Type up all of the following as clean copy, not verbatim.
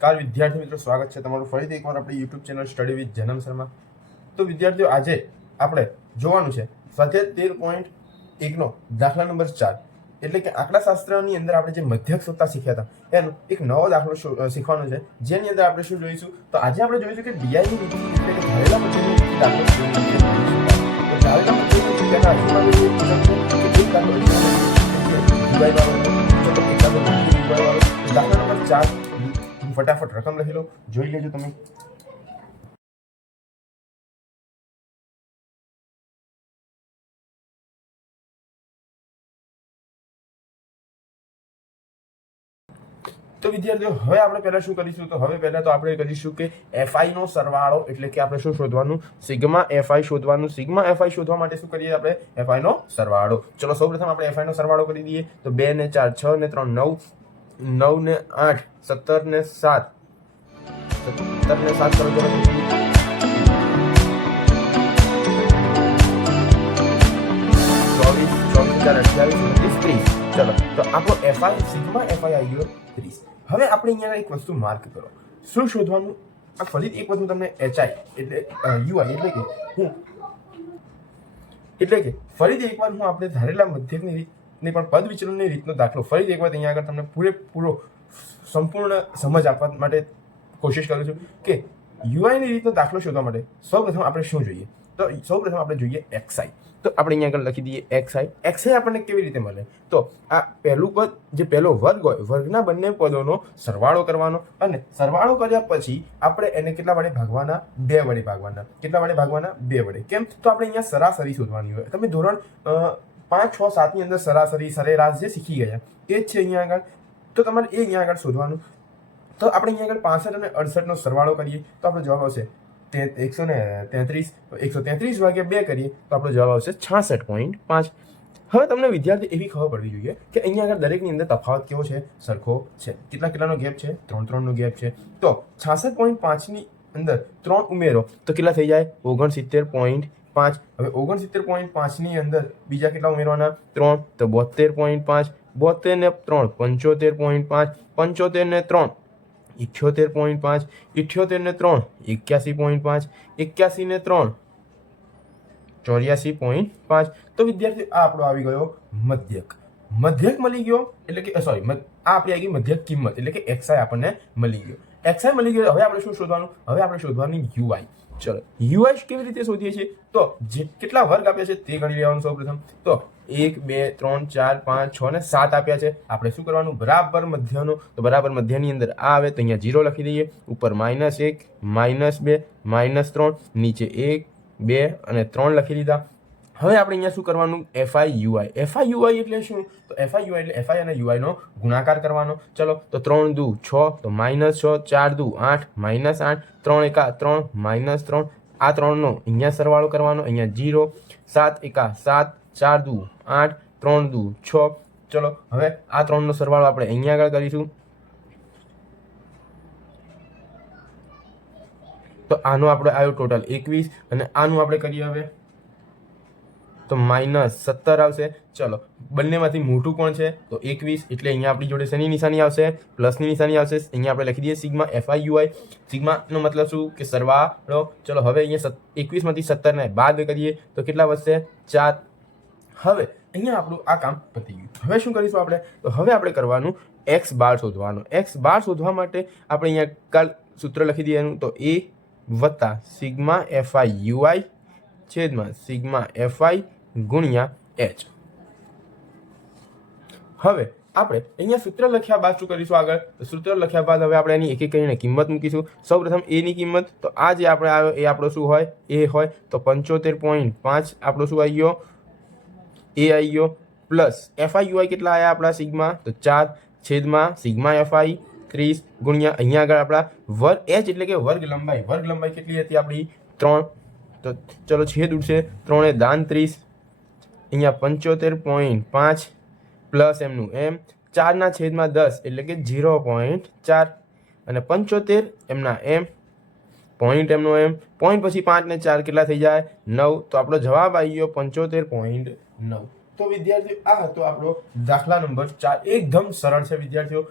નમસ્કાર વિદ્યાર્થી મિત્રો, સ્વાગત છે તમારું ફરીથી એકવાર આપણી યુટ્યુબ ચેનલ સ્ટડી વિથ જનમ શર્મા. તો વિદ્યાર્થીઓ, આજે આપણે જોવાનું છે સ્વાધ્યાય 13.1નો દાખલા નંબર 4, એટલે કે આંકડાશાસ્ત્રની અંદર આપણે જે મધ્યક સત્તા શીખ્યા હતા એનો એક નવો દાખલો શીખવાનો છે, જેની અંદર આપણે શું જોઈશું. તો આજે આપણે જોઈશું કે ડીઆઈની રીત, એટલે કે ધારેલા મધ્યકની દાખલો કેવી રીતે ગણી શકાય. તો ધારેલા મધ્યકની સંખ્યાના અજમાવી એક દાખલો દાખલા નંબર 4. ફટાફટ રકમ લખી લો, જોઈ લેજો તમે. તો વિદ્યાર્થીઓ, હવે આપણે પહેલા શું કરીશું, તો હવે પહેલા તો આપણે કરીશું કે એફઆઈ નો સરવાળો, એટલે કે આપણે શું શોધવાનું, સિગ્મા એફઆઈ શોધવાનું. સિગ્મા એફઆઈ શોધવા માટે શું કરીએ આપણે, એફઆઈ નો સરવાળો. ચલો સૌપ્રથમ આપણે એફઆઈ નો સરવાળો કરી દઈએ. તો 2 ને 4 6 ને 3 9, 9 ને 8 17 ને 7, 17 ને 7 કરો તો 24 4 28 29 30. ચલો, તો આપણો એફઆઈ સિગ્મા એફઆઈ આવી ગયો 30. હવે આપણે અહીંયા એક વસ્તુ માર્ક કરો. શું શોધવાનું? આ ફરીથી એક વસ્તુ તમને એચઆઈ એટલે યુઆઈ એટલે કે ફરીથી એકવાર હું આપણે ધારેલા મધ્યકની રીતની પણ પદ વિચલનની રીતનો દાખલો ફરીથી એકવાર અહીંયા આગળ તમને પૂરેપૂરો સંપૂર્ણ સમજ આપવા માટે કોશિશ કરું છું કે યુઆઈની રીતનો દાખલો શોધવા માટે સૌપ્રથમ આપણે શું જોઈએ. તો સૌપ્રથમ આપણે જોઈએ એક્સઆઈ. તો આપણે અહીંયા આગળ લખી દઈએ એક્સઆઈ. એક્સઆઈ આપણને કેવી રીતે મળે? તો આ પહેલું પદ, જે પહેલો વર્ગ હોય, વર્ગના બંને પદોનો સરવાળો કરવાનો, અને સરવાળો કર્યા પછી આપણે એને કેટલા વડે ભાગવાના? 2 વડે ભાગવાના. કેટલા વડે ભાગવાના? 2 વડે. કેમ? તો આપણે અહીંયા સરાસરી શોધવાની હોય. તમે ધોરણ 5, 6, 7ની અંદર સરાસરી, સરેરાશ જે શીખી ગયા એ જ છે અહીંયા આગળ. તો તમારે એ અહીંયા આગળ શોધવાનું. તો આપણે અહીંયા આગળ 65 અને 68નો સરવાળો કરીએ તો આપણો જવાબ આવશે 133. 133 ભાગ્યા 2 કરીએ તો આપણો જવાબ આવશે 66.5. હવે તમને વિદ્યાર્થી એવી ખબર પડવી જોઈએ કે અહીંયા આગળ દરેકની અંદર તફાવત કેવો છે? સરખો છે. કેટલાનો ગેપ છે? 3 નો ગેપ છે. તો 66.5ની અંદર 3 ઉમેરો તો કેટલા થઈ જાય? 69.5. હવે 69.5ની અંદર બીજા કેટલા ઉમેરવાના? 3, તો 72.5. 72 ને 3 75.5. 75 ને 3 78.5. 78 ને 3 81.5. 81 ને 3 84.5. તો વિદ્યાર્થી, આ આપણો આવી ગયો મધ્યક. મધ્યક મળી ગયો, એટલે કે સોરી, આ આપણી આવી ગઈ મધ્યક કિંમત, એટલે કે એક્સઆઈ આપણને મળી ગયો. એક્સઆઈ મળી ગયો. હવે આપણે શું શોધવાનું? હવે આપણે શોધવાની યુઆઈ. ચલો, યુઆઈ કેવી રીતે શોધીએ છીએ? તો જે કેટલા વર્ગ આપ્યા છે તે ગણી લેવાનું સૌપ્રથમ. તો 1 2 3 4 5 6 ને 7 આપ્યા છે. આપણે શું કરવાનું? બરાબર મધ્યનો. તો બરાબર મધ્યની અંદર આ આવે તો અહીંયા 0 લખી દઈએ. ઉપર -1 -2 -3, નીચે 1 2 અને 3 લખી દીધા. હવે આપણે અહીંયા શું કરવાનું? FI UI. એફઆઈ યુઆઈ એટલે શું? તો એફઆઈ યુઆઈ એટલે એફઆઈ અને યુઆઈનો ગુણાકાર કરવાનો. ચલો, તો 3 દુ 6, તો -6, 4 દુ 8, -8, 3 એકા 3, -3. આ 3નો અહીંયા સરવાળો કરવાનો, અહીંયા 0, 7 એકા 7, 4 દુ 8, 3 દુ 6. ચલો, હવે આ 3નો સરવાળો આપણે અહીંયા આગળ કરીશું. તો આનો આપણે આવ્યો ટોટલ 21, અને આનું આપણે કરીએ હવે તો -17 આવશે. ચલો, બંનેમાંથી મોટું કોણ છે? તો 21, એટલે અહીંયા આપણી જોડે શેની નિશાની આવશે? પ્લસની નિશાની આવશે. અહીંયા આપણે લખી દઈએ સિગ્મા એફઆઈ યુઆઈ. સિગ્માનો મતલબ શું? કે સરવાળો. ચલો, હવે અહીંયા 21માંથી 17 ને બાદ કરીએ તો કેટલા વધશે? 4. હવે અહીંયા આપણું આ કામ પતી ગયું. હવે શું કરીશું આપણે? તો હવે આપણે કરવાનું x બાર શોધવાનું. x બાર શોધવા માટે આપણે અહીંયા કાલ સૂત્ર લખી દઈએ. તો a વત્તા સિગ્મા એફઆઈ યુઆઈ છેદમાં સિગ્મા એફઆઈ ગુણ્યા h. હવે આપણે અહીંયા સૂત્ર લખ્યા બાદ શું કરીશું આગળ? તો સૂત્ર લખ્યા બાદ હવે આપણે એની એક એક કરીને કિંમત મૂકીશું. સૌપ્રથમ a ની કિંમત, તો આ જે આપણે આવ્યો એ આપણો શું હોય? a હોય. તો 75.5 આપણો શું આવી ગયો? a આવી ગયો. પ્લસ એફઆઈ યુઆઈ કેટલા આવ્યા આપણા? સિગ્મા, તો 4 છેદમાં સિગ્મા એફઆઈ 30 ગુણ્યા અહીંયા આગળ આપણા વર્ગ h એટલે કે વર્ગ લંબાઈ. વર્ગ લંબાઈ કેટલી હતી આપણી? 3. તો ચલો, છેદ ઉડશે. 3 દાન 30, અહીંયા 75.5 પ્લસ એમનું એમ 4 છેદમાં 10 એટલે કે 0.4, અને 75 એમના એમ પોઈન્ટ એમનો એમ પોઈન્ટ પછી 5 ને 4 કેટલા થઈ જાય? 9. તો આપણો જવાબ આવી ગયો 75.9. તો વિદ્યાર્થીઓ, આ હતો આપણો દાખલા નંબર 4. એકદમ સરળ છે વિદ્યાર્થીઓ.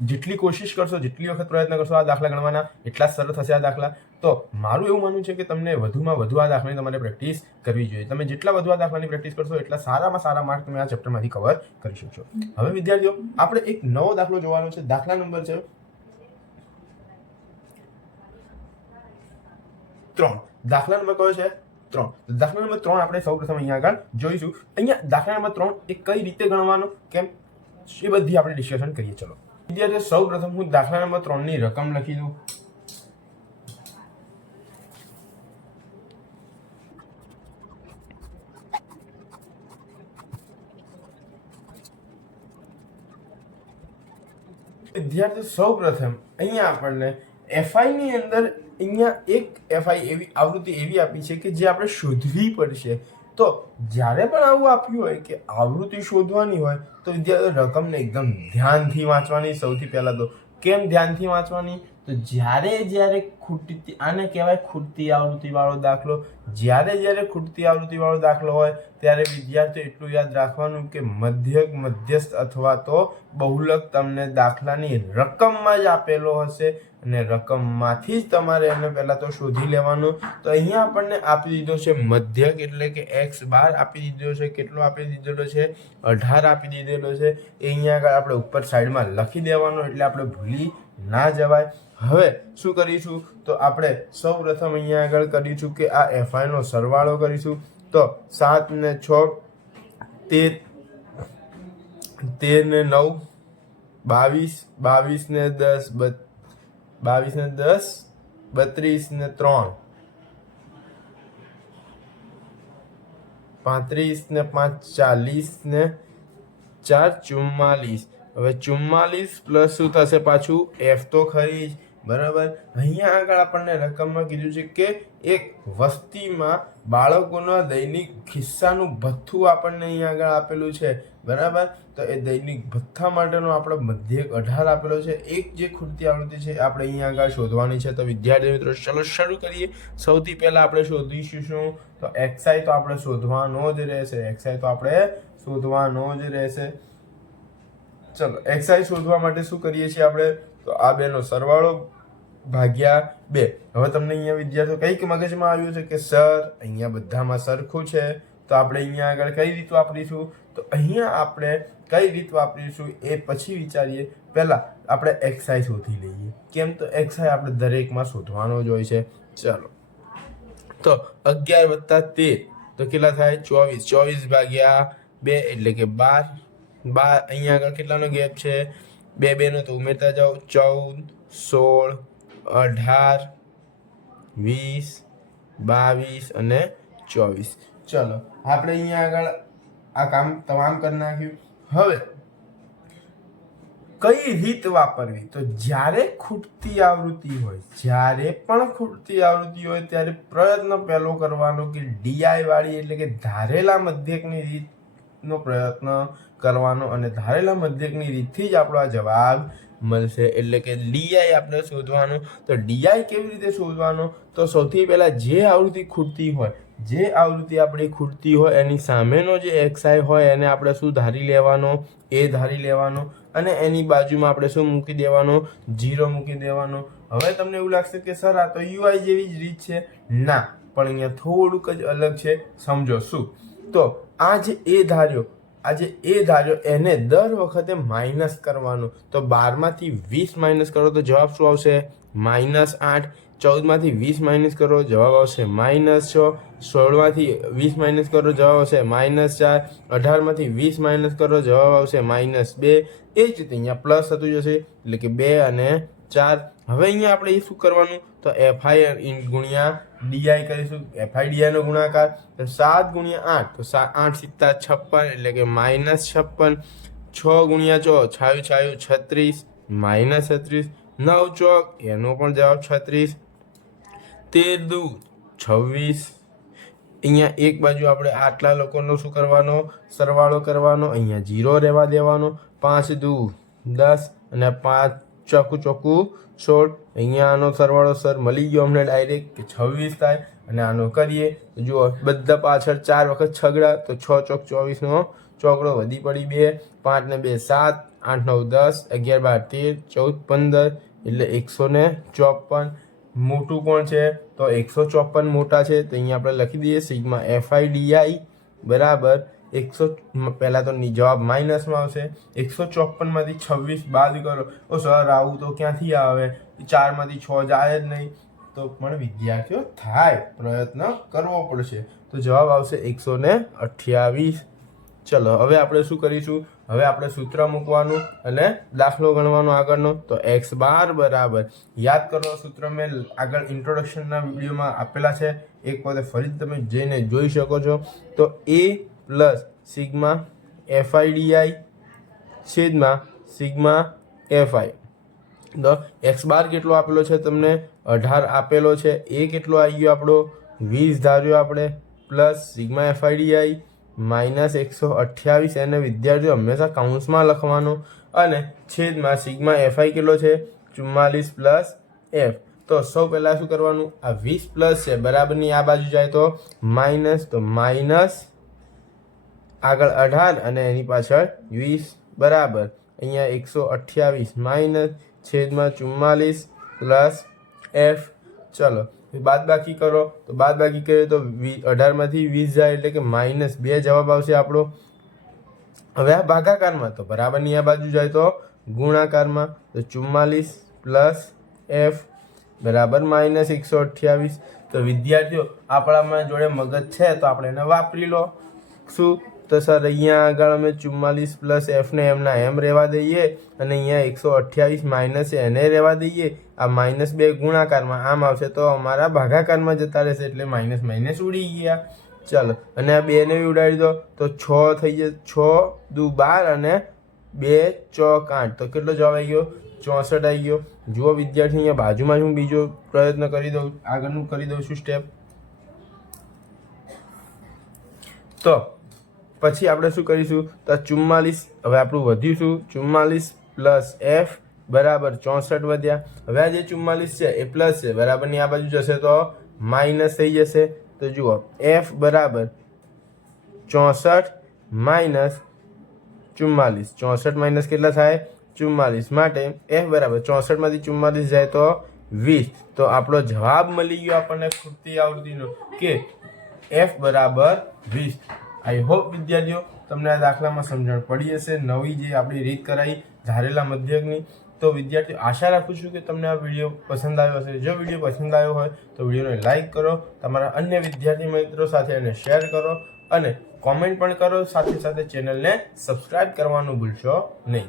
જેટલી કોશિશ કરશો, જેટલી વખત પ્રયત્ન કરશો આ દાખલા ગણવાના, એટલા સરળ થશે આ દાખલા. તો મારું એવું માનવું છે કે તમને વધુમાં વધુ આ દાખલાની તમારે પ્રેક્ટિસ કરવી જોઈએ. તમે જેટલા વધુ આ દાખલાની પ્રેક્ટિસ કરશો એટલા સારામાં સારા માર્ક તમે આ ચેપ્ટરમાંથી કવર કરી શકશો. હવે વિદ્યાર્થીઓ, આપણે એક નવો દાખલો જોવાનો છે. દાખલા નંબર છે 3. દાખલા નંબર કયો છે? 3. દાખલા નંબર 3 આપણે સૌપ્રથમ અહીંયા આગળ જોઈશું. અહીંયા દાખલા નંબર 3 એ કઈ રીતે ગણવાનો, કેમ, એ બધી આપણે ડિસ્કશન કરીએ. ચલો વિદ્યાર્થીઓ, સૌપ્રથમ હું દાખલા નંબર 3 ની રકમ લખી દઉં. વિદ્યાર્થીઓ, સૌપ્રથમ અહીંયા આપણને એફઆઈ ની અંદર અહીંયા એક એફઆઈ એવી આવૃત્તિ એવી આપી છે કે જે આપણે શોધવી પડશે. તો જ્યારે પણ આવું આપ્યું હોય કે આવૃત્તિ શોધવાની હોય તો વિદ્યાર્થીઓ રકમને એકદમ ધ્યાનથી વાંચવાની. સૌથી પહેલા તો કેમ ધ્યાનથી વાંચવાની? તો જ્યારે ખૂટતી, આને કહેવાય ખૂટતી આવૃત્તિ વાળો દાખલો. જ્યારે ખૂટતી આવૃત્તિ વાળો દાખલો હોય ત્યારે વિદ્યાર્થીઓ એટલું યાદ રાખવાનું કે મધ્યક, મધ્યસ્થ અથવા તો બહુલક તમને દાખલાની રકમમાં જ આપેલો હશે અને રકમમાંથી જ તમારે એને પહેલા તો શોધી લેવાનું. તો અહીંયા આપણને આપી દીધો છે મધ્યક એટલે કે x12 આપી દીધો છે. કેટલો આપી દીધેલો છે? 18 આપી દીધેલો છે. એ અહીંયા આગળ આપણે ઉપર સાઈડમાં લખી દેવાનો એટલે આપણે ભૂલી ના જવાય. હવે શું કરીશું? તો આપણે સૌપ્રથમ અહીંયા આગળ કરીશું કે આ એફઆઈ નો સરવાળો કરીશું. તો 7 ને 6 13, 13 ને 9 22, 22 ને 10 22 ને 10 32 ને 3 35 ને 5 40 ને 4 44. હવે 44 પ્લસ શું થશે? પાછું એફ તો ખરી જ, બરાબર. અહીંયા આગળ આપણને રકમમાં કીધું છે કે એક વસ્તીમાં બાળકોના દૈનિક ખિસ્સાનું ભથ્થું આપણને અહીંયા આગળ આપેલું છે, બરાબર. તો એ દૈનિક ભથ્થા માટેનો આપણો મધ્યક 18 આપેલો છે. એક જે ખૂટતી આવૃત્તિ છે આપણે અહીંયા આગળ શોધવાની છે. તો વિદ્યાર્થી મિત્રો, ચલો શરૂ કરીએ. સૌથી પહેલા આપણે શોધીશું શું? તો એક્સઆઈ તો આપણે શોધવાનો જ રહેશે. એક્સઆઈ તો આપણે શોધવાનો જ રહેશે. ચલો એક્સઆઈ શોધવા માટે શું કરીએ છીએ આપણે? તો આ બેનો સરવાળો ભાગ્યા 2. હવે તમને અહીંયા વિદ્યાર્થીઓ કંઈક મગજમાં આવ્યું છે કે સર અહીંયા બધામાં સરખું છે, તો આપણે અહીંયા આગળ કઈ રીત વાપરીશું? તો અહીંયા આપણે કઈ રીત વાપરીશું એ પછી વિચારીએ. પહેલા આપણે એક્સઆઈ શોધી લઈએ. કેમ? તો એક્સઆઈ આપણે દરેકમાં શોધવાનો જ હોય છે. ચલો તો 11 + 13 તો કેટલા થાય? 24. 24 ભાગ્યા 2 એટલે કે 12. અહીંયા આગળ કેટલાનો ગેપ છે? 2 નો તો ઉમેરતા જાઓ. 14, 16, 18, 20, 22 અને 24. ચલો આપણે અહીંયા આગળ આ કામ તમામ કરી નાખ્યું. હવે કઈ રીત વાપરવી? તો જ્યારે ખૂટતી આવૃત્તિ હોય, જ્યારે પણ ખૂટતી આવૃત્તિ હોય ત્યારે પ્રયત્ન પહેલો કરવાનો કે ડીઆઈ વાળી એટલે કે ધારેલા મધ્યકની રીતનો પ્રયત્ન કરવાનો અને ધારેલા મધ્યકની રીતથી જ આપણો આ જવાબ મળશે. એટલે કે ડીઆઈ આપણે શોધવાનું. તો ડીઆઈ કેવી રીતે શોધવાનો? તો સૌથી પહેલા જે આવૃત્તિ ખૂટતી હોય, જે આવૃત્તિ આપણી ખૂટતી હોય એની સામેનો જે એક્સઆઈ હોય એને આપણે શું ધારી લેવાનો? એ ધારી લેવાનો. અને એની બાજુમાં આપણે શું મૂકી દેવાનો? 0 મૂકી દેવાનો. હવે તમને એવું લાગશે કે સર આ તો યુઆઈ જેવી જ રીત છે. ના, પણ અહીંયા થોડુંક જ અલગ છે. સમજો શું? તો આ જે એ ધાર્યો એને દર વખતે માઇનસ કરવાનું. તો 12 માંથી 20 માઇનસ કરો તો જવાબ શું આવશે? -8. 14 માંથી 20 માઇનસ કરો જવાબ આવશે -6. 16 માંથી 20 માઇનસ કરો જવાબ આવશે -4. 18 માંથી 20 માઇનસ કરો જવાબ આવશે -2. એ જ રીતે અહીંયા પ્લસ થતું જશે એટલે કે 2 અને 4. હવે અહીંયા આપણે શું કરવાનું? તો એફઆઈ ગુણ્યા ડીઆઈ કરીશું. એફઆઈ ડીઆઈ નો ગુણાકાર તો 7 ગુણ્યા 8 તો 8 × 56 એટલે કે -56. 6 ગુણ્યા 4 છાયું 36 -36. 9 ચોક એનો પણ જવાબ 36. 13 દુ 26. અહીંયા એક બાજુ આપણે આટલા લોકોનો શું કરવાનો? સરવાળો કરવાનો. અહીંયા 0 રહેવા દેવાનો. 5 દુ 10 અને 5 ચોકું 16. અહીંયા આનો સરવાળો સર મળી ગયો અમને ડાયરેક્ટ કે 26 થાય. અને આનો કરીએ જુઓ બધા પાછળ 4 વખત છગડા તો 6 ચોક 24 નો ચોકડો વધી પડી 2. 5 ને 2 7. 8 9 10 11 12 13 14 15 એટલે 154. મોટું કોણ છે? તો 154 મોટા છે, તો અહીંયા આપણે લખી દઈએ સિગ્મા FIDI બરાબર 100. પહેલાં તો જવાબ માઇનસમાં આવશે. 154માંથી 26 બાદ કરો. ઓ સર આવું તો ક્યાંથી આવે? 4માંથી 6 જાય જ નહીં. તો પણ વિદ્યાર્થીઓ થાય, પ્રયત્ન કરવો પડશે. તો જવાબ આવશે 128. ચલો હવે આપણે શું કરીશું? હવે આપણે સૂત્ર મૂકવાનું અને દાખલો ગણવાનો આગળનો. તો x બાર બરાબર, યાદ કરો સૂત્ર મેં આગળ ઇન્ટ્રોડક્શનના વિડીયોમાં આપેલા છે, એક વખત ફરીથી તમે જઈને જોઈ શકો છો. તો a પ્લસ સિગ્મા FIDI છેદમાં સિગ્મા FI. તો x બાર કેટલો આપેલો છે તમને? 18 આપેલો છે. a કેટલો આવી ગયો આપણો? 20 ધાર્યો આપણે, પ્લસ સિગ્મા FIDI માઇનસ 128. એને વિદ્યાર્થીઓ હંમેશા કાઉન્સમાં લખવાનો, અને છેદમાં સિગ્મા FI કેટલો છે? 44 પ્લસ f. તો સૌ પહેલાં શું કરવાનું? આ 20 પ્લસ છે બરાબરની આ બાજુ જાય તો માઇનસ, તો માઇનસ આગળ 18 અને એની પાછળ 20 બરાબર. અહીંયા 128 માઇનસ છેદમાં 44 પ્લસ f. ચલો બાદ બાકી કરો. તો બાદ બાકી કરીએ તો 18માંથી 20 જાય એટલે કે -2 જવાબ આવશે આપણો. હવે આ ભાગાકારમાં, તો બરાબરની આ બાજુ જાય તો ગુણાકારમાં. તો 44 પ્લસ f બરાબર -128. તો વિદ્યાર્થીઓ આપણામાં જોડે મગજ છે તો આપણે એને વાપરી લો. શું? તો સર અહીંયા આગળ અમે 44 પ્લસ એફને એમના એમ રહેવા દઈએ, અને અહીંયા 128 માઇનસ એને રહેવા દઈએ. આ -2 ગુણાકારમાં આમ આવશે તો અમારા ભાગાકારમાં જતા રહેશે, એટલે માઇનસ માઇનસ ઉડી ગયા. ચાલો, અને આ 2ને બી ઉડાડી દો તો 6 થઈ જશે. 6 દુ 12 અને 2 ચોક 8. તો કેટલો જવાબ આવી ગયો? 64 આવી ગયો. જુઓ વિદ્યાર્થી, અહીંયા બાજુમાં હું બીજો પ્રયત્ન કરી દઉં, આગળનું કરી દઉં છું સ્ટેપ. તો પછી આપણે શું કરીશું? તો 44 હવે આપણું વધ્યું શું? 44 પ્લસ f બરાબર 64 વધ્યા. હવે આ જે 44 છે એ પ્લસ છે, બરાબરની આ બાજુ જશે તો માઇનસ થઈ જશે. તો જુઓ f બરાબર 64 માઇનસ 44. 64 માઇનસ કેટલા થાય? 44. માટે f બરાબર 64માંથી 44 જાય તો 20. તો આપણો જવાબ મળી ગયો આપણને ખૂટતી આવૃત્તિનો, કે f બરાબર 20. આઈ હોપ વિદ્યાર્થીઓ તમને આ દાખલામાં સમજણ પડી હશે, નવી જે આપણી રીત કરાવી ધારેલા મધ્યકની. તો વિદ્યાર્થીઓ આશા રાખું છું કે તમને આ વિડીયો પસંદ આવ્યો હશે. જો વિડીયો પસંદ આવ્યો હોય તો વિડીયોને લાઇક કરો, તમારા અન્ય વિદ્યાર્થી મિત્રો સાથે એને શેર કરો, અને કોમેન્ટ પણ કરો. સાથે સાથે ચેનલને સબસ્ક્રાઈબ કરવાનું ભૂલશો નહીં.